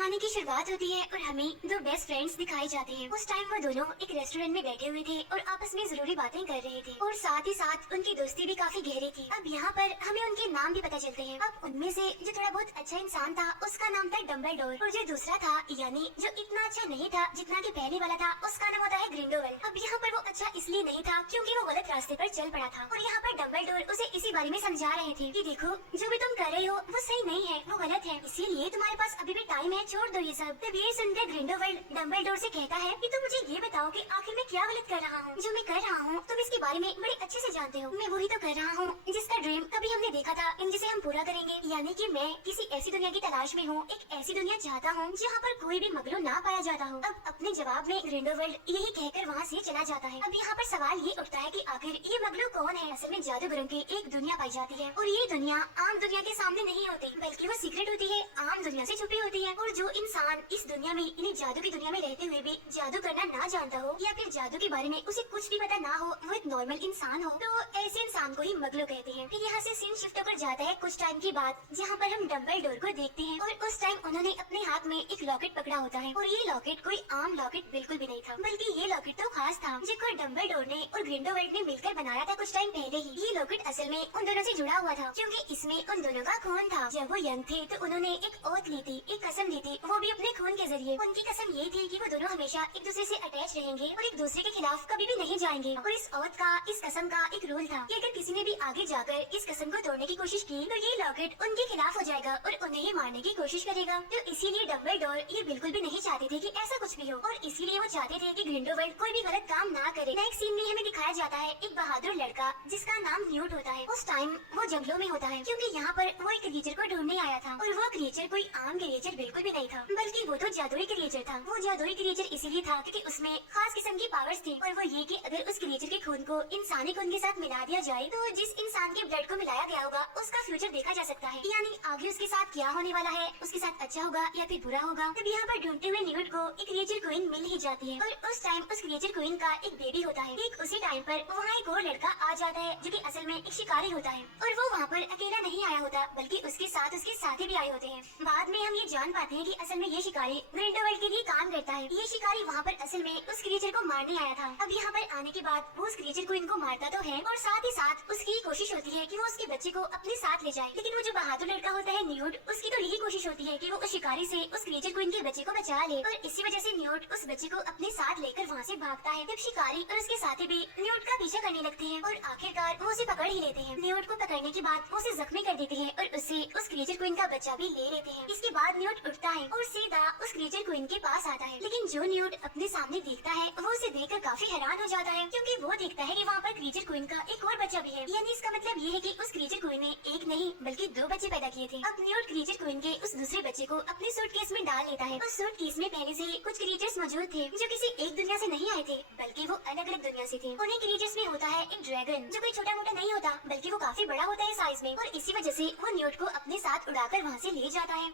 कहानी की शुरुआत होती है और हमें दो बेस्ट फ्रेंड्स दिखाए जाते हैं। उस टाइम वो दोनों एक रेस्टोरेंट में बैठे हुए थे और आपस में जरूरी बातें कर रहे थे और साथ ही साथ उनकी दोस्ती भी काफी गहरी थी। अब यहाँ पर हमें उनके नाम भी पता चलते हैं। अब उनमें से जो थोड़ा बहुत अच्छा इंसान था उसका नाम था डम्बलडोर और जो दूसरा था यानी जो इतना अच्छा नहीं था जितना कि पहले वाला था उसका नाम होता है ग्रिंडोवेल्ड। अब यहाँ पर वो अच्छा इसलिए नहीं था क्योंकि वो गलत रास्ते पर चल पड़ा था और यहाँ पर डम्बलडोर उसे इसी बारे में समझा रहे थे कि देखो जो भी तुम कर रहे हो वो सही नहीं है, वो गलत है, इसीलिए तुम्हारे पास अभी भी टाइम है, छोड़ दो ये सब। तब ये सुनकर ग्रिंडोवेल्ड डम्बलडोर से कहता है कि तुम मुझे ये बताओ कि आखिर मैं क्या गलत कर रहा हूँ। जो मैं कर रहा हूँ तुम इसके बारे में बड़े अच्छे से जानते हो। मैं वही तो कर रहा हूँ जिसका ड्रीम कभी हमने देखा था, जिसे हम पूरा करेंगे। यानी कि मैं किसी ऐसी दुनिया की तलाश में हूँ, एक ऐसी दुनिया चाहता हूँ जहाँ पर कोई भी मगलू ना पाया जाता हो। अब अपने जवाब में ग्रिंडोवेल्ड यही कहकर वहाँ से चला जाता है। अब यहाँ पर सवाल ये उठता है कि आखिर ये मगलू कौन है। असल में जादूगरों की एक दुनिया पाई जाती है और ये दुनिया आम दुनिया के सामने नहीं होती बल्कि वो सीक्रेट होती है, आम दुनिया से छुपी होती है। और जो इंसान इस दुनिया में इन्हें जादू की दुनिया में रहते हुए भी जादू करना ना जानता हो या फिर जादू के बारे में उसे कुछ भी पता ना हो, वो एक नॉर्मल इंसान हो, तो ऐसे इंसान को ही मगलू कहते हैं। फिर यहाँ से सीन शिफ्ट होकर जाता है कुछ टाइम के बाद जहाँ पर हम डम्बलडोर को देखते हैं और उस टाइम उन्होंने अपने हाथ में एक लॉकेट पकड़ा होता है और ये लॉकेट कोई आम लॉकेट बिल्कुल भी नहीं था बल्कि ये लॉकेट तो खास था जिसको डम्बलडोर ने और ग्रिंडोवेल्ड ने मिलकर बनाया था कुछ टाइम पहले ही। ये लॉकेट असल में उन दोनों से जुड़ा हुआ था क्योंकि इसमें उन दोनों का खून था। जब वो यंग थे तो उन्होंने एक ओथ ली थी, एक कसम ली थी, वो भी अपने खून के जरिए। उनकी कसम ये थी कि वो दोनों हमेशा एक दूसरे से अटैच रहेंगे और एक दूसरे के खिलाफ कभी भी नहीं जाएंगे। और इस ओथ का, इस कसम का एक रूल था कि अगर किसी ने भी आगे जाकर इस कसम को तोड़ने की कोशिश की तो ये लॉकेट उनके खिलाफ हो जाएगा और उन्हें ही मारने की कोशिश करेगा। तो इसीलिए डम्बलडोर ये बिल्कुल भी नहीं चाहते थे कि ऐसा कुछ भी हो और इसीलिए वो चाहते थे कि ग्रिंडोवेल्ड कोई भी गलत काम ना करे। नेक्स्ट सीन में हमें दिखाया जाता है एक बहादुर लड़का जिसका नाम न्यूट होता है। उस टाइम वो जंगलों में होता है क्योंकि यहाँ पर वो एक क्रिएचर को ढूंढने आया था और वो क्रिएचर कोई आम क्रिएचर बिल्कुल भी नहीं था बल्कि वो तो जादुई क्रिएचर था। वो जादुई क्रिएचर इसीलिए था क्योंकि उसमें खास किस्म की पावर्स थी और वो ये कि अगर उस क्रिएचर के खून को इंसानी खून के साथ मिला दिया जाए तो जिस इंसान के ब्लड को मिलाया गया होगा उसका फ्यूचर देखा जा सकता है, यानी आगे उसके साथ क्या होने वाला है, उसके साथ अच्छा होगा या फिर बुरा होगा। तब यहाँ पर ढूंढते हुए न्यूट को एक क्रिएचर क्वीन मिल ही जाती है और उस टाइम उस क्रिएचर क्वीन का एक बेबी होता है। ठीक उसी टाइम पर वहाँ एक और लड़का आ जाता है जो कि असल में एक शिकारी होता है और वो वहाँ पर अकेला नहीं आया होता बल्कि उसके साथ उसके साथी भी आए होते हैं। बाद में हम ये जान पाते हैं कि असल में ये शिकारी ग्रिंडोवेल्ड के लिए काम करता है। ये शिकारी वहाँ पर असल में उस क्रिएचर को मारने आया था। अब यहाँ पर आने के बाद वो उस क्रिएचर को इनको मारता तो है और साथ ही साथ उसकी कोशिश होती है कि वो उसके बच्चे को अपने साथ ले जाए। लेकिन वो जो बहादुर लड़का होता है न्यूट, उसकी तो यही कोशिश होती है कि वो उस शिकारी से उस क्रिएचर को इनके बच्चे को बचा ले और इसी वजह से न्यूट उस बच्चे को अपने साथ लेकर वहाँ से भागता है। जब शिकारी और उसके साथी भी न्यूट का पीछा करने लगते हैं और आखिरकार वो उसे पकड़ ही लेते हैं। न्यूट को पकड़ने के बाद वो उसे जख्मी कर देते हैं और उससे उस क्रिएचर को इनका बच्चा भी ले लेते हैं। इसके बाद न्यूट उठता है और सीधा उस क्रिएचर को इनके पास आता है। लेकिन जो न्यूट अपने सामने देखता है वो उसे देखकर काफी हैरान हो जाता है क्योंकि वो देखता है कि वहाँ पर क्रिएचर क्वीन का एक और बच्चा भी है। यानी इसका मतलब ये है कि उस क्रिएचर क्वीन ने एक नहीं बल्कि दो बच्चे पैदा किए थे। अब न्यूट क्रिएचर क्वीन के उस दूसरे बच्चे को अपने सूटकेस में डाल लेता है। उस सूटकेस में पहले से कुछ क्रिएचर्स मौजूद थे जो किसी एक दुनिया से नहीं आए थे बल्कि वो अलग अलग दुनिया से थे। उन्हीं क्रिएचर्स में होता है एक ड्रैगन जो कोई छोटा मोटा नहीं होता बल्कि वो काफी बड़ा होता है साइज में और इसी वजह से वो न्यूट को अपने साथ उड़ाकर वहाँ से ले जाता है।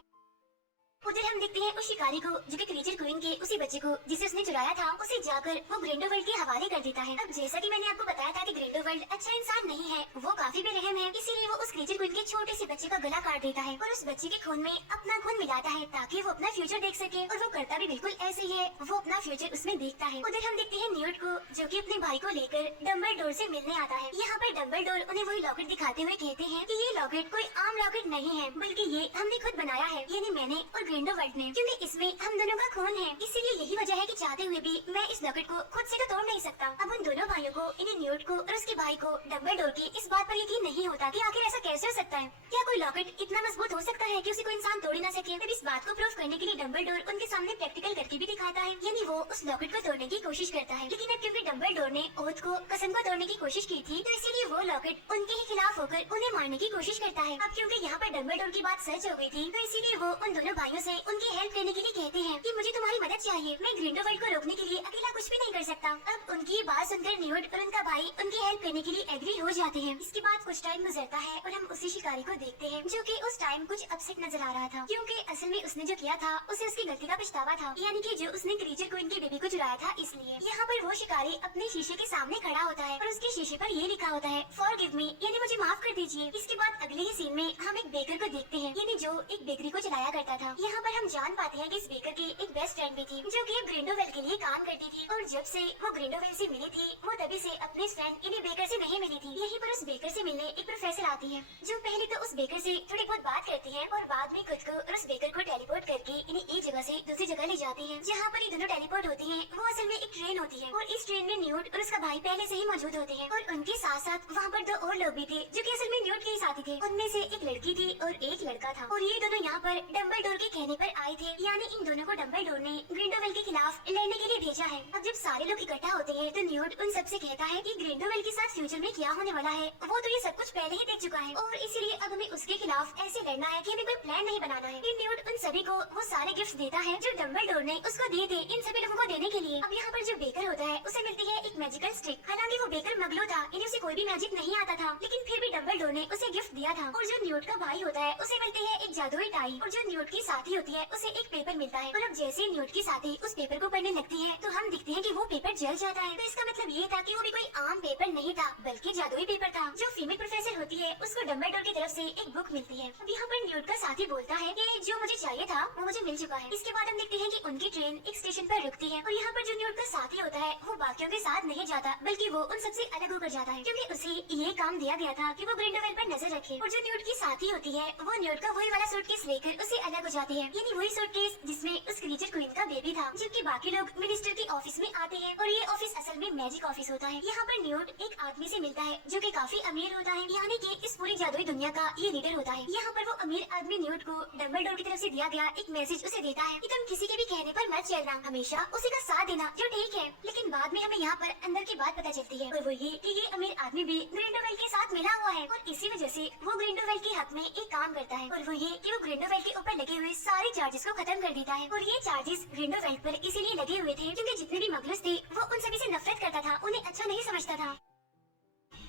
उधर हम देखते हैं उस शिकारी को जो कि क्रिएचर क्वीन के उसी बच्चे को जिसे उसने चुराया था उसे जाकर वो ग्रिंडोवेल्ड के हवाले कर देता है। अब जैसा कि मैंने आपको बताया था कि ग्रिंडोवेल्ड अच्छा इंसान नहीं है, वो काफी बेरहम है, इसीलिए वो उस क्रिएचर क्वीन के छोटे से बच्चे का गला काट देता है और उस बच्चे के खून में अपना खून मिलाता है ताकि वो अपना फ्यूचर देख सके और वो करता भी बिल्कुल ऐसे ही है, वो अपना फ्यूचर उसमें देखता है। उधर हम देखते हैं न्यूट को जो कि अपने भाई को लेकर डम्बलडोर से मिलने आता है। यहाँ पर डम्बलडोर उन्हें वही लॉकेट दिखाते हुए कहते हैं कि ये लॉकेट कोई आम लॉकेट नहीं है बल्कि ये हमने खुद बनाया है, यानी मैंने और ग्रिंडोवेल्ड ने, क्योंकि इसमें हम दोनों का खून है। इसीलिए यही वजह है कि चाहते हुए भी मैं इस लॉकेट को खुद से तो तोड़ नहीं सकता। अब उन दोनों भाइयों को, इन्हें न्यूट को और उसके भाई को डम्बलडोर की इस बात पर यकीन नहीं होता कि आखिर ऐसा कैसे हो सकता है। क्या कोई लॉकेट इतना मजबूत हो सकता है कि उसे कोई इंसान तोड़ ना सके। तब इस बात को प्रूफ करने के लिए डम्बलडोर उनके सामने प्रैक्टिकल करके भी दिखाता है, यानी वो उस लॉकेट को तोड़ने की कोशिश करता है। लेकिन अब क्योंकि डम्बलडोर ने ओथ को, कसम को तोड़ने की कोशिश की थी तो इसीलिए वो लॉकेट उनके ही खिलाफ होकर उन्हें मारने की कोशिश करता है। अब क्योंकि यहाँ पर डम्बलडोर की बात सच हो गई थी तो इसीलिए वो उन दोनों भाइयों से उनकी हेल्प करने के लिए कहते हैं कि मुझे तुम्हारी मदद चाहिए, मैं ग्रिंडोवेल्ड को रोकने के लिए अकेला कुछ भी नहीं कर सकता। अब उनकी बात सुनकर न्यूट और उनका भाई उनकी हेल्प करने के लिए एग्री हो जाते हैं। इसके बाद कुछ टाइम गुजरता है और हम उसी शिकारी को देखते हैं जो कि उस टाइम कुछ अपसेट नजर आ रहा था क्योंकि असल में उसने जो किया था उसे उसकी गलती का पछतावा था, यानी कि जो उसने क्रिएचर को इनकी बेबी को चुराया था। इसलिए यहाँ पर वो शिकारी अपने शीशे के सामने खड़ा होता है और उसके शीशे पर ये लिखा होता है फॉरगिव मी, यानी मुझे माफ कर दीजिए। इसके बाद अगले ही सीन में हम एक बेकर को देखते हैं, यानी जो एक बेकरी को चलाया करता था। यहाँ पर हम हम जान पाते हैं कि इस बेकर की एक बेस्ट फ्रेंड भी थी जो कि ग्रिंडोवेल के लिए काम करती थी, और जब से वो ग्रिंडोवेल से मिली थी वो तभी से अपने फ्रेंड इन्हीं बेकर से नहीं मिली थी। यहीं पर उस बेकर से मिलने एक प्रोफेसर आती है जो पहले तो उस बेकर से थोड़ी बहुत बात करती है और बाद में खुद को और उस बेकर को टेलीपोर्ट करके इन्हें एक जगह से दूसरी जगह ले जाती है। जहाँ पर ये दोनों टेलीपोर्ट होती हैं वो असल में एक ट्रेन होती है, और इस ट्रेन में न्यूट और उसका भाई पहले से ही मौजूद होते हैं, और उनके साथ साथ वहाँ पर 2 और लोग भी थे जो कि असल में न्यूट के ही साथी थे। उनमें से एक लड़की थी और एक लड़का था, और ये दोनों यहाँ पर डम्बलडोर के कहने पर आए थे, यानी इन दोनों को डम्बलडोर ने ग्रिंडोवेल के खिलाफ लड़ने के लिए भेजा है। अब जब सारे लोग इकट्ठा होते हैं तो न्यूट उन सबसे कहता है कि ग्रिंडोवेल के साथ फ्यूचर में क्या होने वाला है वो तो ये सब कुछ पहले ही देख चुका है, और इसीलिए अब हमें उसके खिलाफ ऐसे लड़ना है कि हमें कोई प्लान नहीं बनाना है। फिर न्यूट उन सभी को वो सारे गिफ्ट देता है जो डम्बलडोर ने उसको दिए थे इन सभी लोगों को देने के लिए। अब यहाँ पर जो बेकर होता है उसे मिलती है एक मैजिकल स्टिक। हालांकि वो बेकर मगलो था, इन्हें उसे कोई भी मैजिक नहीं आता था, लेकिन फिर भी डम्बलडोर ने उसे गिफ्ट दिया था। और जो न्यूट का भाई होता है उसे मिलती है एक जादुई टाई, और जो न्यूट की साथी होती है उसे एक पेपर मिलता है। और अब जैसे न्यूट की साथी उस पेपर को पढ़ने लगती है तो हम दिखते हैं कि वो पेपर जल जाता है। तो इसका मतलब ये था कि वो भी कोई आम पेपर नहीं था बल्कि जादुई पेपर था। जो फीमेल प्रोफेसर होती है उसको डम्बलडोर की तरफ से एक बुक मिलती है। अब यहाँ पर न्यूट का साथी बोलता है कि जो मुझे चाहिए था वो मुझे मिल चुका है। इसके बाद हम देखते हैं कि उनकी ट्रेन एक स्टेशन पर रुकती है, और यहाँ पर जो न्यूट का साथी होता है वो बाकियों के साथ नहीं जाता बल्कि वो उन सबसे अलग होकर जाता है, क्योंकि उसे ये काम दिया गया था कि वो ग्रिंडोवेल पर नजर रखे। और जो न्यूट की साथी होती है वो न्यूट का वही वाला सूटकेस लेकर उससे अलग हो जाती है, यानी वही सूटकेस जिसमें उस क्रीचर क्वीन का बेबी था, जबकि बाकी लोग मिनिस्टर के ऑफिस में आते हैं, और ये ऑफिस असल में मैजिक ऑफिस होता है। यहाँ पर न्यूट एक आदमी से मिलता है जो कि काफी अमीर होता है, यानी कि इस पूरी जादुई दुनिया का ये लीडर होता है। यहाँ पर वो अमीर आदमी न्यूट को डम्बलडोर की तरफ से दिया गया एक मैसेज उसे देता है कि तुम किसी के भी कहने पर मत चलना, हमेशा उसी का साथ देना, जो ठीक है। लेकिन बाद में हमें यहाँ पर अंदर की बात पता चलती है, और वो ये कि ये अमीर आदमी भी ग्रिंडोवेल के साथ मिला हुआ है, और इसी वजह से वो ग्रिंडोवेल के हक में एक काम करता है, और वो ये कि वो ग्रिंडोवेल के ऊपर लगे हुए सारे चार्जेस को खत्म कर देता है। और ये चार्जेस ग्रिंडोवेल पर इसीलिए लगे हुए थे क्योंकि जितने भी मगलस थे वो उन सभी से नफरत करता था, उन्हें अच्छा नहीं समझता था।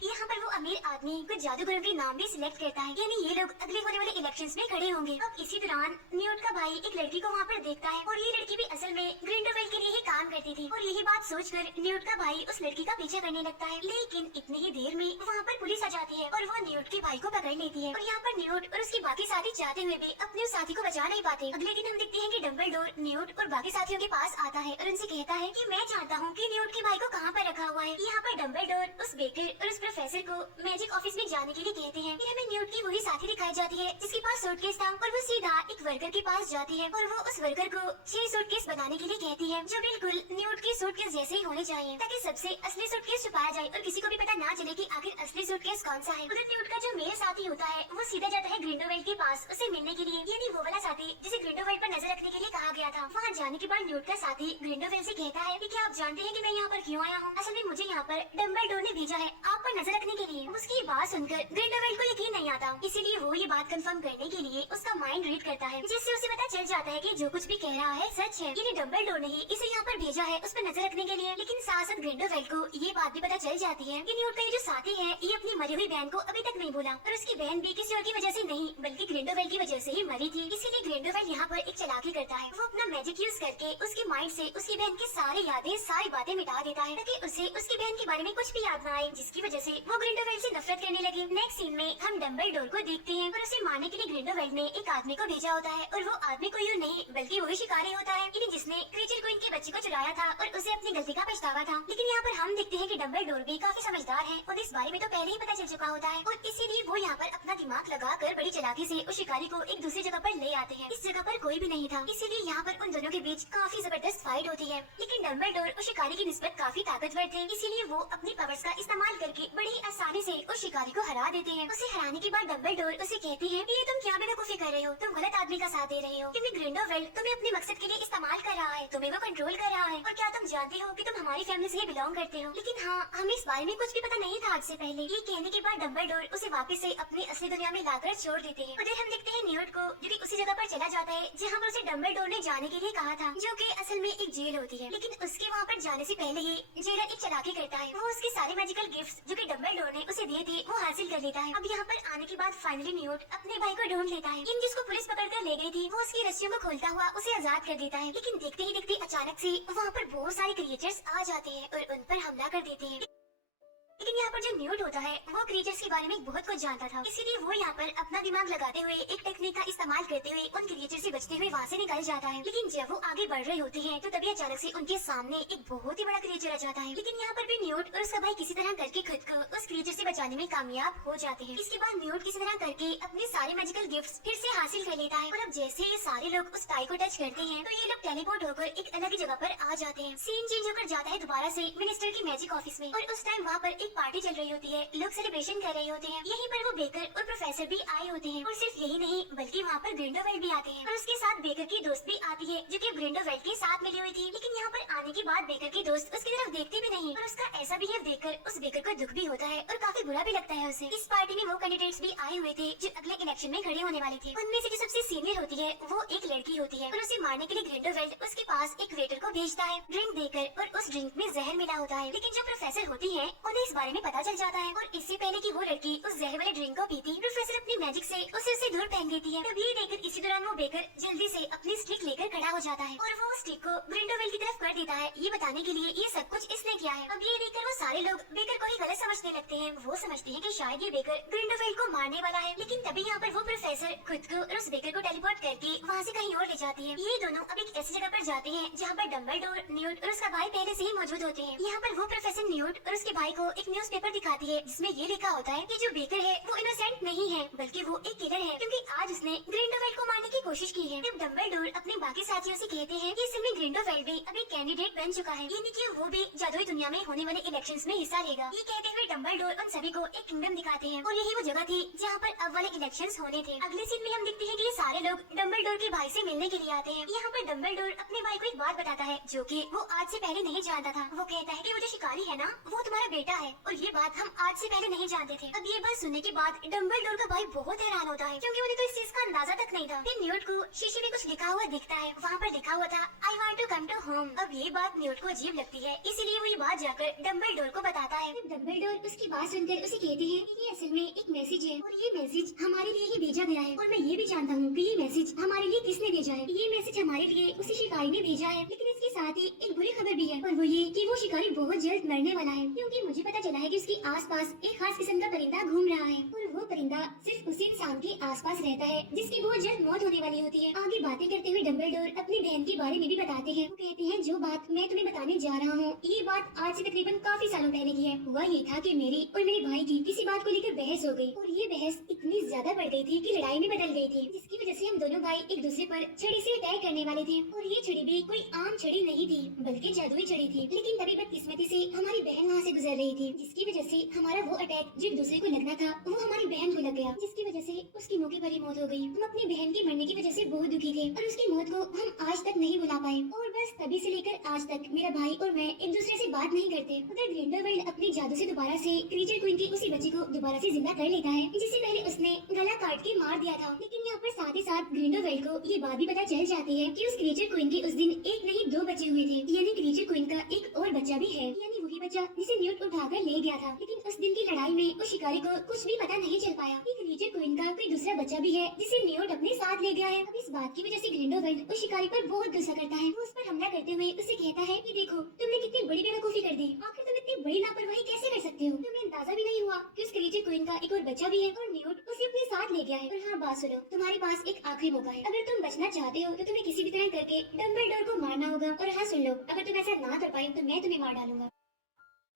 यहाँ पर वो अमीर आदमी कुछ जादूगरों के नाम भी सिलेक्ट करता है, यानी ये लोग अगले होने वाले इलेक्शंस में खड़े होंगे। अब इसी दौरान न्यूट का भाई एक लड़की को वहाँ पर देखता है, और ये लड़की भी असल में ग्रिंडोवेल के लिए ही काम करती थी, और यही बात सोचकर न्यूट का भाई उस लड़की का पीछा करने लगता है। लेकिन इतनी ही देर में वहाँ पर पुलिस आ जाती है और वो न्यूट के भाई को पकड़ लेती है, और यहाँ पर न्यूट और उसके बाकी साथी चाहते हुए भी अपने उस साथी को बचा नहीं पाते। अगले दिन हम देखते हैं कि डम्बलडोर न्यूट और बाकी साथियों के पास आता है और उनसे कहता है कि मैं जानता हूँ कि न्यूट के भाई को कहाँ पर रखा हुआ है। यहाँ पर डम्बलडोर उस बेकर और उस प्रोफेसर को मैजिक ऑफिस में जाने के लिए कहते हैं। फिर हमें न्यूट की वही साथी दिखाई जाती है जिसके पास सूटकेस था, और वो सीधा एक वर्कर के पास जाती है और वो उस वर्कर को 6 सूटकेस बनाने के लिए कहती है जो बिल्कुल न्यूट के सूटकेस जैसे ही होने चाहिए, ताकि सबसे असली सूटकेस छुपाया जाए और किसी को भी पता ना चले कि आखिर असली सूटकेस कौन सा है। उधर न्यूट का जो मेल साथी होता है वो सीधा जाता है ग्रिंडोवेल के पास उसे मिलने के लिए, यानी वो वाला साथी जिसे ग्रिंडोवेल पर नजर रखने के लिए कहा गया था। वहाँ जाने के बाद न्यूट का साथी ग्रिंडोवेल से कहता है कि क्या आप जानते हैं कि मैं यहाँ पर क्यों आया हूँ? असल में मुझे यहाँ पर डम्बलडोर ने भेजा है आप पर नजर रखने के लिए। उसकी बात सुनकर ग्रिंडोवेल को यकीन नहीं आता, इसीलिए वो ये बात कंफर्म करने के लिए उसका माइंड रीड करता है, जिससे उसे पता चल जाता है कि जो कुछ भी कह रहा है सच है, यानी डम्बलडोर ने ही इसे यहाँ पर भेजा है उस पर नजर रखने के लिए। लेकिन साथ साथ ग्रिंडोवेल को ये बात भी पता चल जाती है कि न्यूट का ये जो साथी है ये अपनी मरी हुई बहन को अभी तक नहीं भूला, और उसकी बहन भी किसी और की वजह से नहीं बल्कि ग्रिंडोवेल की वजह से ही मरी थी। इसीलिए ग्रिंडोवेल यहाँ पर एक चालाकी करता है, वो अपना मैजिक यूज करके उसके माइंड से उसकी बहन की सारी यादें सारी बातें मिटा देता है, ताकि उसे उसकी बहन के बारे में कुछ भी याद न आए, जिसकी वजह से वो ग्रिंडोवेल से नफरत करने लगी। नेक्स्ट सीन में हम डम्बलडोर को देखते हैं और उसे मारने के लिए ग्रिंडोवेल ने एक आदमी को भेजा होता है, और वो आदमी कोई और नहीं बल्कि वही शिकारी होता है, यानी जिसने क्रीचर क्वीन के बच्चे को चुराया था और उसे अपनी गलती का पछतावा था। लेकिन यहाँ पर हम देखते हैं कि डम्बलडोर भी काफी समझदार है और इस बारे में तो पहले ही पता चल चुका होता है, और इसीलिए वो यहाँ पर अपना दिमाग लगाकर बड़ी चालाकी से उस शिकारी को एक दूसरी जगह पर ले आते हैं। इस जगह पर कोई भी नहीं था, इसीलिए यहाँ पर उन दोनों के बीच काफी जबरदस्त फाइट होती है। लेकिन डम्बलडोर उस शिकारी की निस्बत काफी ताकतवर थे, इसीलिए वो अपनी पावर्स का इस्तेमाल करके बड़ी आसानी से उस शिकारी को हरा देते हैं। उसे हराने के बाद डम्बलडोर उसे कहती है कि ये तुम क्या बेवकूफी कर रहे हो, तुम गलत आदमी का साथ दे रहे हो, क्योंकि ग्रिंडोवेल तुम्हें अपने मकसद के लिए इस्तेमाल कर रहा है, तुम्हें वो कंट्रोल कर रहा है। और क्या तुम जानते हो कि तुम हमारी फैमिली से बिलोंग करते हो? लेकिन हाँ, हमें इस बारे में कुछ भी पता नहीं था आज से पहले। ये कहने के बाद डम्बलडोर उसे वापस से अपनी असली दुनिया में लाकर छोड़ देते हैं। उधर हम देखते हैं न्यूट को, जो कि उसी जगह पर चला जाता है जहाँ पर उसे डम्बलडोर ने जाने के लिए कहा था, जो कि असल में एक जेल होती है। लेकिन उसके वहाँ पर जाने से पहले ही जेलर एक चालाकी करता है, वो उसके सारे मैजिकल गिफ्ट्स जो कि डम्बलडोर ने उसे दिए थे वो हासिल कर लेता है। अब यहाँ पर आने के बाद फाइनली न्यूट अपने भाई को ढूंढ लेता है, इन जिसको पुलिस पकड़ कर ले गई थी वो उसकी रस्सियों को खोलता हुआ उसे आजाद कर देता है। लेकिन देखते ही देखते अचानक से वहाँ पर बहुत सारे क्रिएचर्स आ जाते हैं और उन पर हमला कर देते हैं। लेकिन यहाँ पर जो न्यूट होता है वो क्रिएचर्स के बारे में बहुत कुछ जानता था, इसीलिए वो यहाँ पर अपना दिमाग लगाते हुए एक टेक्निक का इस्तेमाल करते हुए उन क्रिएचर से बचते हुए वहाँ से निकल जाता है। लेकिन जब वो आगे बढ़ रहे होते हैं तो तभी अचानक से उनके सामने एक बहुत ही बड़ा क्रिएचर आ जाता है। लेकिन यहाँ पर भी न्यूट और उसका भाई किसी तरह करके खुद को उस क्रिएचर से बचाने में कामयाब हो जाते हैं। इसके बाद न्यूट किसी तरह करके अपने सारे मैजिकल गिफ्ट्स फिर से हासिल कर लेता है और अब जैसे ये सारे लोग उस टाई को टच करते हैं तो ये लोग टेलीपोर्ट होकर एक अलग ही जगह पर आ जाते हैं। सीन चेंज होकर जाता है दोबारा से मिनिस्टर की मैजिक ऑफिस में और उस टाइम वहाँ पर एक पार्टी चल रही होती है, लोग सेलिब्रेशन कर रहे होते हैं। यहीं पर वो बेकर और प्रोफेसर भी आए होते हैं और सिर्फ यही नहीं बल्कि वहाँ पर ग्रिंडोवेल्ड भी आते हैं और उसके साथ बेकर की दोस्त भी आती है जो कि ग्रिंडोवेल्ड के साथ मिली हुई थी। लेकिन यहाँ पर आने के बाद बेकर की दोस्त उसकी तरफ देखती भी नहीं और उसका ऐसा बिहेव देखकर उस बेकर को दुख भी होता है और काफी बुरा भी लगता है उसे। इस पार्टी में वो कैंडिडेट्स भी आए हुए थे जो अगले इलेक्शन में खड़े होने वाले थे। उनमें से जो सबसे सीनियर होती है वो एक लड़की होती है और उसे मारने के लिए ग्रिंडोवेल्ड उसके पास एक वेटर को भेजता है ड्रिंक देकर और उस ड्रिंक में जहर मिला होता है। लेकिन जो प्रोफेसर होती है उन्हें इस बारे में पता चल जाता है और इससे पहले कि वो लड़की उस जहर वाले ड्रिंक को पीती, प्रोफेसर अपनी मैजिक से उसे दूर फेंक देती है। तभी देखकर इसी दौरान वो बेकर जल्दी से अपनी स्टिक लेकर खड़ा हो जाता है और वो स्टिक को ग्रिंडोवेल्ड की तरफ कर देता है ये बताने के लिए ये सब कुछ इसने किया है। अब ये देखकर वो सारे लोग बेकर को ही गलत समझने लगते हैं। वो समझते हैं कि शायद ये बेकर ग्रिंडोवेल्ड को मारने वाला है। लेकिन तभी यहाँ पर वो प्रोफेसर खुद को और उस बेकर को टेलीपोर्ट करके वहाँ से कहीं और ले जाती है। ये दोनों अब एक ऐसी जगह पर जाते हैं जहाँ पर डम्बलडोर, न्यूट और उसका भाई पहले से ही मौजूद होते हैं। यहाँ पर वो प्रोफेसर न्यूट और उसके भाई को एक न्यूज़पेपर दिखाती है जिसमें ये लिखा होता है कि जो बेकर है वो इनोसेंट नहीं है बल्कि वो एक किलर है क्योंकि आज उसने ग्रिंडोवेल्ड को मारने की कोशिश की है। जब डम्बलडोर अपने बाकी साथियों से कहते हैं कि इस समय ग्रिंडोवेल्ड भी अब एक कैंडिडेट बन चुका है, यानी कि वो भी जादुई दुनिया में होने वाले इलेक्शंस में हिस्सा लेगा। ये कहते हुए डम्बलडोर उन सभी को एक किंगडम दिखाते हैं और यही वो जगह थी जहाँ पर अब वाले इलेक्शंस होने थे। अगले सीन में हम देखते हैं कि ये सारे लोग डम्बलडोर के भाई से मिलने के लिए आते हैं। यहाँ पर डम्बलडोर अपने भाई को एक बात बताता है जो कि वो आज से पहले नहीं जानता था। वो कहता है कि वो जो शिकारी है ना वो तुम्हारा बेटा है और ये बात हम आज से पहले नहीं जानते थे। अब ये बात सुनने के बाद डम्बलडोर का भाई बहुत हैरान होता है क्योंकि उन्हें तो इस चीज का अंदाजा तक नहीं था। फिर न्यूट को शीशे में कुछ लिखा हुआ दिखता है, वहाँ पर लिखा हुआ था I want to come to home. अब ये बात न्यूट को अजीब लगती है इसीलिए वो ये बात जाकर डम्बलडोर को बताता है। डम्बलडोर उसकी बात सुनकर उसे कहते हैं कि ये असल में एक मैसेज है और ये मैसेज हमारे लिए ही भेजा गया है और मैं ये भी जानता हूँ कि ये मैसेज हमारे लिए किसने भेजा है। ये मैसेज हमारे लिए उसी शिकारी ने भेजा है। लेकिन इसके साथ ही एक बुरी खबर भी है और वो ये कि वो शिकारी बहुत जल्द मरने वाला है क्योंकि मुझे पता चला है कि उसके आसपास एक खास किस्म का परिंदा घूम रहा है और वो परिंदा सिर्फ उसी इंसान के आसपास रहता है जिसकी बहुत जल्द मौत होने वाली होती है। आगे बातें करते हुए डम्बलडोर अपनी बहन के बारे में भी बताते हैं। वो कहते हैं जो बात मैं तुम्हें बताने जा रहा हूँ ये बात आज से तकरीबन काफी सालों पहले की है। हुआ ये था कि मेरी और मेरे भाई की किसी बात को लेकर बहस हो गई और ये बहस इतनी ज्यादा बढ़ गई थी कि लड़ाई में बदल गई थी जिसकी वजह से हम दोनों भाई एक दूसरे पर छड़ी से अटैक करने वाले थे और ये छड़ी भी कोई आम छड़ी नहीं थी बल्कि जादुई छड़ी थी। लेकिन तभी बदकिस्मती से हमारी बहन वहाँ से गुजर रही थी जिसकी वजह से हमारा वो अटैक जो एक दूसरे को लगना था वो हमारी बहन को लग गया जिसकी वजह से उसकी मौके पर ही मौत हो गई। हम अपनी बहन की मरने की वजह से बहुत दुखी थे और उसकी मौत को हम आज तक नहीं भुला पाए और बस तभी से लेकर आज तक मेरा भाई और मैं एक दूसरे से बात नहीं करते। उधर ग्रिंडोवेल्ड अपनी जादू से दोबारा से क्रीचर क्वीन की उसी बच्ची को दोबारा से जिंदा कर लेता है जिसे पहले उसने गला काट के मार दिया था। लेकिन यहाँ पर साथ ही साथ ग्रिंडोवेल्ड को ये बात भी पता चल जाती है कि उस क्रीचर क्वीन के उस दिन एक नहीं दो बच्चे हुए थे, यानी क्रीचर क्वीन का एक और बच्चा भी है, यानी वही बच्चा जिसे न्यूट उठाकर ले गया था। लेकिन उस दिन की लड़ाई में उस शिकारी को कुछ भी पता नहीं चल पाया कि क्रीचर क्वीन का कोई दूसरा बच्चा भी है जिसे न्यूट अपने साथ ले गया है। अब इस बात की वजह से ग्रिंडोवेल्ड उस शिकारी पर बहुत गुस्सा करता है। वो उस पर हमला करते हुए उसे कहता है कि देखो तुमने कितनी बड़ी बेवकूफी कर दी, आखिर तुम इतनी बड़ी लापरवाही कैसे कर सकते हो। तुम्हें अंदाजा भी नहीं हुआ कि उस क्रीचर क्वीन का एक और बच्चा भी है और न्यूट उसे अपने साथ ले गया है। और हाँ बात सुनो, तुम्हारे पास एक आखिरी मौका है, अगर तुम बचना चाहते हो तो तुम्हें किसी भी तरह करके डम्बलडोर को मारना होगा। और हाँ सुन लो, अगर तुम ऐसा ना कर पाए तो मैं तुम्हें मार डालूंगा।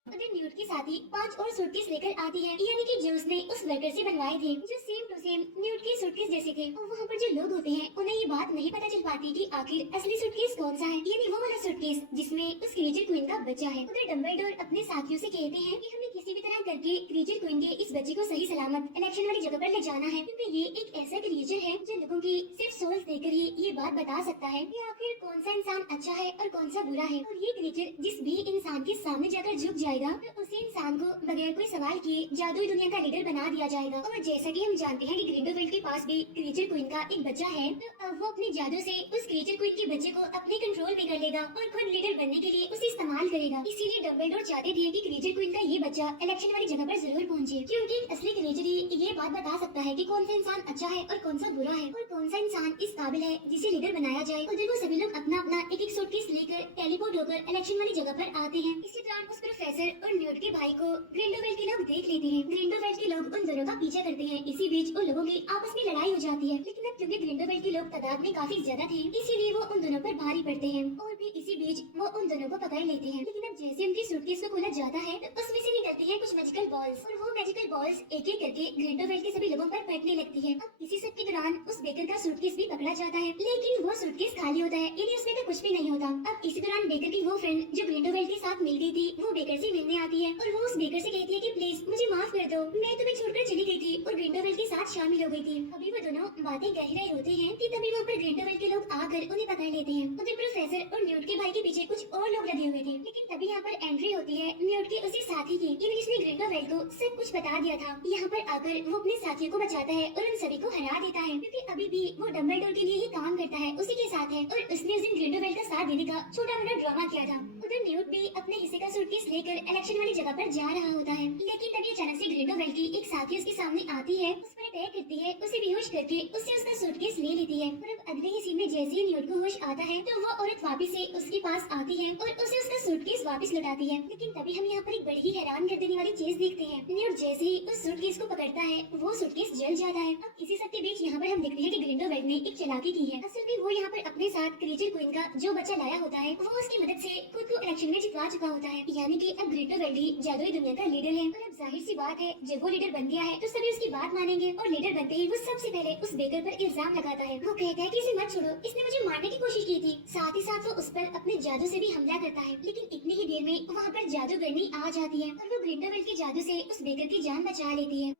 उधर न्यूट के साथ ही 5 और सूटकेस लेकर आती है, यानी कि जो उसने उस वर्कर से बनवाए थे जो सेम टू सेम न्यूट के सूटकेस जैसे थे। और वहाँ पर जो लोग होते हैं उन्हें ये बात नहीं पता चल पाती कि आखिर असली सूटकेस कौन सा है, यानी वो वाला सूटकेस जिसमें उस क्रीचर क्वीन का बच्चा है। उधर डम्बलडोर अपने साथियों से कहते हैं कि हमें किसी भी तरह करके क्रीचर क्वीन के इस बच्चे को सही सलामत इलेक्शन वाली जगह पर ले जाना है क्योंकि ये एक ऐसा क्रीचर है जो लोगों की सिर्फ सोल्स देकर ही ये बात बता सकता है कि आखिर कौन सा इंसान अच्छा है और कौन सा बुरा है। और ये क्रीचर जिस भी इंसान के सामने जाकर झुक जाएगा तो उसी इंसान को बगैर कोई सवाल किए जादुई दुनिया का लीडर बना दिया जाएगा। और जैसा कि हम जानते हैं कि ग्रिंडोवेल्ड के पास भी क्रीचर क्वीन का एक बच्चा है, तो अब वो अपने जादू से उस क्रीचर क्वीन के बच्चे को अपने कंट्रोल में कर लेगा और खुद लीडर बनने के लिए उसे इस्तेमाल करेगा। इसीलिए डम्बलडोर चाहते थे कि क्रीचर क्वीन का ये बच्चा इलेक्शन वाली जगह पर जरूर पहुंचे क्योंकि असली क्रीचर ही ये बात बता सकता है कि कौन सा इंसान अच्छा है और कौन सा बुरा है और कौन सा इंसान इस काबिल है जिसे लीडर बनाया जाए। उधर वो सभी लोग अपना अपना एक एक सूटकेस लेकर टेलीपोर्ट होकर इलेक्शन वाली जगह पर आते हैं। इसी दौरान उस प्रोफेसर और न्यूट के भाई को ग्रिंडलवेल्ड के लोग देख लेते हैं। ग्रिंडलवेल्ड के लोग उन दोनों का पीछा करते हैं। इसी बीच उन लोगों की आपस में लड़ाई हो जाती है, लेकिन अब क्योंकि ग्रिंडलवेल्ड के लोग तादाद में काफी ज्यादा थे, इसीलिए वो उन दोनों पर भारी पड़ते हैं और भी इसी बीच वो उन दोनों को पकड़ लेते हैं। लेकिन अब जैसे उनकी सूटकेस को खोला जाता है तो उसमें से निकलती है कुछ मैजिकल बॉल्स और वो मैजिकल बॉल्स एक एक करके ग्रिंडलवेल्ड के सभी लोगों पर फटने लगती है। अब इसी सब के दौरान उस बेकर का सूटकेस भी पकड़ा जाता है, लेकिन वो सूटकेस खाली होता है, यानी उसमें तो कुछ भी नहीं होता। अब इसी दौरान बेकर की वो फ्रेंड जो ग्रिंडलवेल्ड के साथ मिल गई थी, वो बेकर से मिलने आती है और वो उस बेकर से कहती है कि प्लीज मुझे माफ कर दो, मैं तुम्हें छोड़कर चली गई थी और ग्रिंडलवेल्ड के साथ शामिल हो गई थी। अभी वो दोनों बातें कह रहे होते हैं कि तभी वहाँ पर ग्रिंडलवेल्ड के लोग आकर उन्हें पकड़ लेते हैं। उधर प्रोफेसर और न्यूट के भाई के पीछे कुछ और लोग लगे हुए थे, लेकिन तभी यहाँ पर एंट्री होती है न्यूट के उसी साथी की, यानी जिसने ग्रिंडलवेल्ड को सब कुछ बता दिया था। यहाँ पर आकर वो अपने साथियों को बचाता है और उन सभी को हरा देता है, क्योंकि अभी भी वो डंबलडोर के लिए ही काम करता है, उसी के साथ है और उसने उस दिन ग्रिंडलवेल्ड का साथ देने का छोटा मोटा ड्रामा किया था। उधर न्यूट भी अपने हिस्से का सूटकेस लेकर इलेक्शन वाली जगह पर जा रहा होता है, लेकिन तभी अचानक से ग्रिंडलवेल्ड की एक साथी उसके सामने आती है, उस पर अटैक करती है, उसे बेहोश करके उससे उसका सूटकेस ले लेती है। और अब अगले ही सीन में जैसे ही न्यूट को होश आता है तो वो औरत वापस से उसके पास आती है और उसे उसका सूटकेस वापस लौटाती है। लेकिन तभी हम यहाँ पर एक बड़ी ही हैरान कर देने वाली चीज देखते हैं। न्यूट जैसे ही उस सूटकेस को पकड़ता है वो सूटकेस जल जाता है। अब इसी सब के बीच यहाँ पर हम देखते हैं कि ग्रिंडलवेल्ड ने एक चालाकी की है। असल में वो यहाँ पर अपने साथ क्रीचर क्वीन का जो बच्चा लाया होता है, वो उसकी मदद से खुद को इलेक्शन में जितवा चुका होता है, यानी कि अब ग्रिंडलवेल्ड ही जादुई दुनिया का लीडर है। और अब जाहिर सी बात है, जब वो लीडर बन गया है तो सभी उसकी बात मानेंगे और लीडर बनते ही वो सबसे पहले उस बेकर पर इल्जाम लगाता है। वो कहता है कि इसे मत छोड़ो, इसने मुझे मारने की कोशिश की थी। साथ ही साथ वो उस पर अपने जादू से भी हमला करता है, लेकिन इतनी ही देर में वहाँ पर जादूगरनी आ जाती है और वो ग्रिंडलवेल्ड के जादू से उस बेकर की जान बचा लेती है।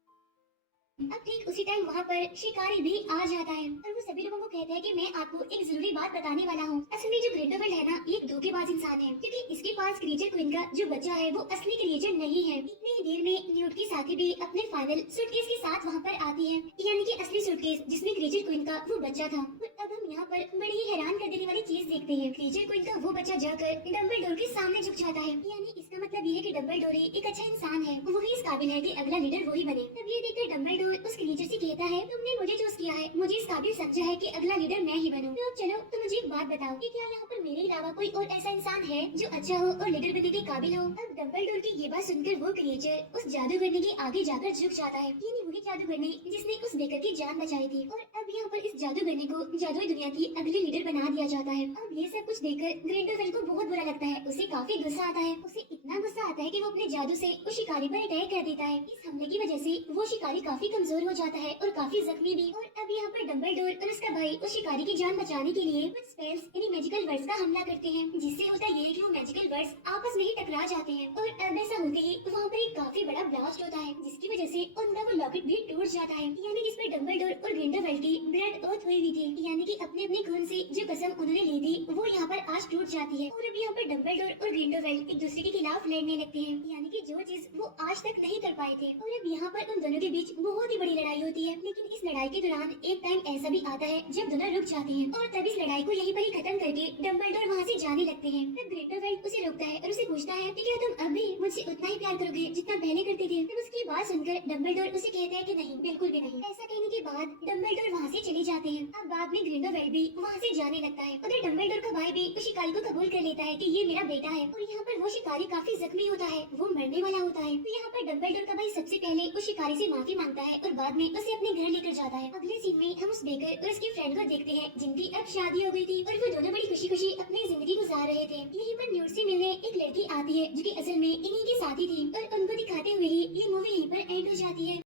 अब ठीक उसी टाइम वहाँ पर शिकारी भी आ जाता है और वो सभी लोगों को कहता है कि मैं आपको एक जरूरी बात बताने वाला हूँ। असल में जो ग्रिंडलवेल्ड है ना, ये एक धोखेबाज इंसान है, क्योंकि इसके पास क्रीचर क्वीन का जो बच्चा है वो असली क्रीचर नहीं है। इतनी ही देर में न्यूट की साथी भी अपने फाइनल सूटकेस के साथ वहाँ पर आती है, यानी कि असली सूटकेस जिसमें क्रीचर क्वीन का वो बच्चा था। और अब हम यहाँ पर बड़ी ही हैरान कर देने वाली चीज देखते हैं। क्रीचर क्वीन का वो बच्चा जाकर डंबलडोर के सामने झुक जाता है, यानी इसका मतलब ये है कि डंबलडोर ही एक अच्छा इंसान है, वही इस काबिल है कि अगला लीडर वही बने। तब ये देखकर डंबलडोर उस क्रीचर से कहता है, तुमने मुझे चूज किया है, मुझे इस काबिल समझा है कि अगला लीडर मैं ही बनूं। तो अब चलो तुम मुझे एक बात बताओ कि क्या यहाँ पर मेरे अलावा कोई और ऐसा इंसान है जो अच्छा हो और लीडर बनने के काबिल हो। अब डंबलडोर की ये बात सुनकर वो क्रिएचर उस जादूगरनी के आगे जाकर झुक जाता है, यानी वही जादूगरनी जिसने उस बेकर की जान बचाई थी। और अब यहाँ पर इस जादूगरनी को जादुई दुनिया की अगली लीडर बना दिया जाता है। अब ये सब कुछ देखकर ग्रिंडलवेल्ड को बहुत बुरा लगता है, उसे काफी गुस्सा आता है। उसे इतना गुस्सा आता है कि वो अपने जादू से उस शिकारी पर अटैक कर देता है। इस हमले की वजह से वो शिकारी काफी कमजोर हो जाता है और काफी जख्मी भी। और अब यहाँ पर डंबलडोर और उसका भाई उस शिकारी की जान बचाने के लिए कुछ स्पेल्स यानी मैजिकल वर्ड्स का हमला करते हैं, जिससे होता ये है कि वो मैजिकल वर्ड्स आपस में ही टकरा जाते हैं। और अब ऐसा होते ही वहाँ पर एक काफी बड़ा ब्लास्ट होता है, जिसकी वजह से उनका वो लॉकेट भी टूट जाता है, यानी जिस पर डंबलडोर और ग्रिंडलवेल्ड की ब्लड अर्थ हुई थी, यानी कि अपने अपने खून से जो कसम उन्होंने ली थी वो यहाँ पर आज टूट जाती है। और अब यहाँ पर डंबलडोर और ग्रिंडलवेल्ड एक दूसरे के खिलाफ लड़ने लगते हैं, यानी कि जो चीज वो आज तक नहीं कर पाए थे। और अब यहाँ पर उन दोनों के बीच बहुत ही बड़ी लड़ाई होती है, लेकिन इस लड़ाई के दौरान एक टाइम ऐसा भी आता है जब दोनों रुक जाते हैं और तब इस लड़ाई को यहीं पर ही खत्म करके डंबलडोर वहाँ से जाने लगते हैं। तब ग्रिंडलवेल्ड उसे रोकता है और उसे पूछता है कि क्या तुम अब भी मुझसे उतना ही प्यार करोगे जितना पहले करते थे। तब उसकी बात सुनकर डंबलडोर उसे कहता है कि नहीं, बिल्कुल भी नहीं। ऐसा कहने के बाद डंबलडोर वहाँ से चले जाते हैं। अब बाद में ग्रिंडलवेल्ड भी वहाँ से जाने लगता है। उधर डंबलडोर का भाई भी उस शिकारी को कबूल कर लेता है कि ये मेरा बेटा है। और यहाँ पर वो शिकारी काफी जख्मी होता है, वो मरने वाला होता है। तो यहाँ पर डंबलडोर का भाई सबसे पहले उस शिकारी से माफी मांगता है और बाद में उसे अपने घर लेकर जाता है। अगले सीन में हम उस बेकर और उसकी फ्रेंड को देखते हैं, जिनकी अब शादी हो गई थी और वो दोनों बड़ी खुशी खुशी अपनी जिंदगी गुजार रहे थे। यहीं पर न्यूट से मिलने एक लड़की आती है जो कि असल में इन्हीं की साथी थी और उनको दिखाते हुए ही ये मूवी यहीं पर एंड हो जाती है।